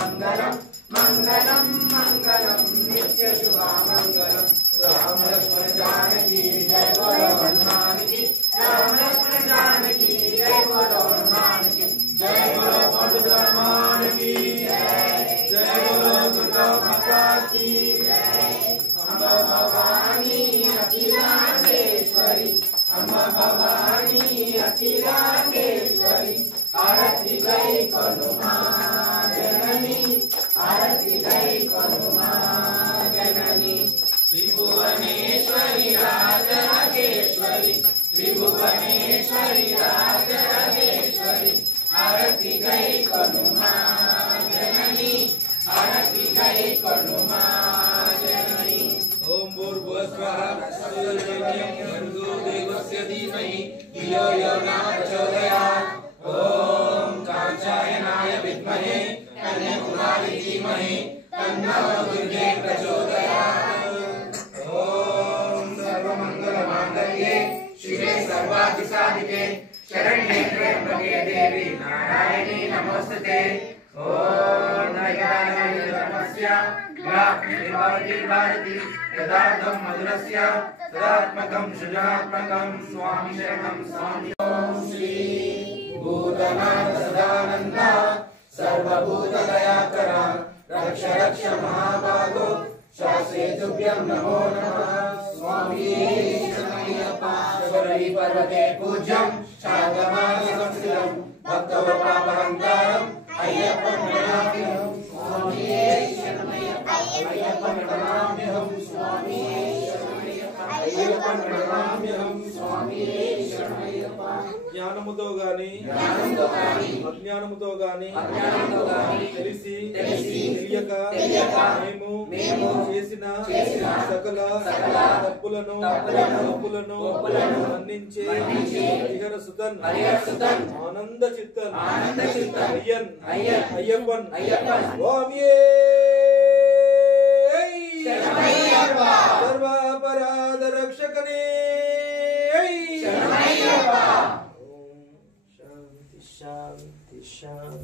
सर्वमंगलम मंगलम मंगलम नित्य शुभमंगलम। राम लक्ष्मण जानकी जय बोलो हनुमान की। राम लक्ष्मण जानकी जय बोलो हनुमान की। जय बोलो हनुमान की जय। जय बोलो दुर्गा माता की जय। अम्बा भवानी अखिलांडेश्वरी अम्बा भवानी अखिलांडेश्वरी आरती गई करुणा जननी आरती गई करुणा जननी। त्रिभुवनेश्वरी राजराजेश्वरी त्रिभुवनेश्वरी राजराजेश्वरी आरती गई करुणा जननी आरती गई करुणा जननी। ओम भूर्भुवस्वः तत्सवितुर्वरेण्यं भर्गो देवस्य धीमहि धियो यो न प्रचोदयात्। ओम कात्यायनाय विद्महे कन्याकुमारी धीमहि तन्नो दुर्गे प्रचोदयात्। ओम सर्वमंगलमांगल्ये शिवे सर्वार्थसाधिके शरण्ये त्र्यंबके देवी नारायणी नमोस्तुते। ओम नयनाय धर्मस्य ग्रामदेवादी भारती यदार्थं मधुरस्य तदात्मकं सृजनात्मकं स्वामी शरणं स्वामी। ओम श्री भूतनाथ सदानंद सर्वभूतदयाकर रक्ष रक्ष महाभागो शास्त्रे तुभ्यं नमो नमः। स्वामी शरणमय्यप्पा शबरी पर्वते पूज्यं शान्तमानस संस्थितं भक्तवपापहन्तारं अय्यप्पं प्रणमाम्यहं। स्वामी शरणमय्यप्पा अय्यप्पं प्रणमाम्यहं। स्वामी शरणमय्यप्पा अय्यप्पं प्रणमाम्यहं। स्वामी शरणमय्यप्पा। జ్ఞానముతో గాని అజ్ఞానముతో గాని తెలిసి తెలియక మేము చేసిన సకల తప్పులను మన్నించే హరిహర సుతన్ ఆనంద చిత్తన్ అయ్యప్పన్ స్వామియే సర్వాపరాధ రక్షకనే శాంతి శాంతి శాంతి.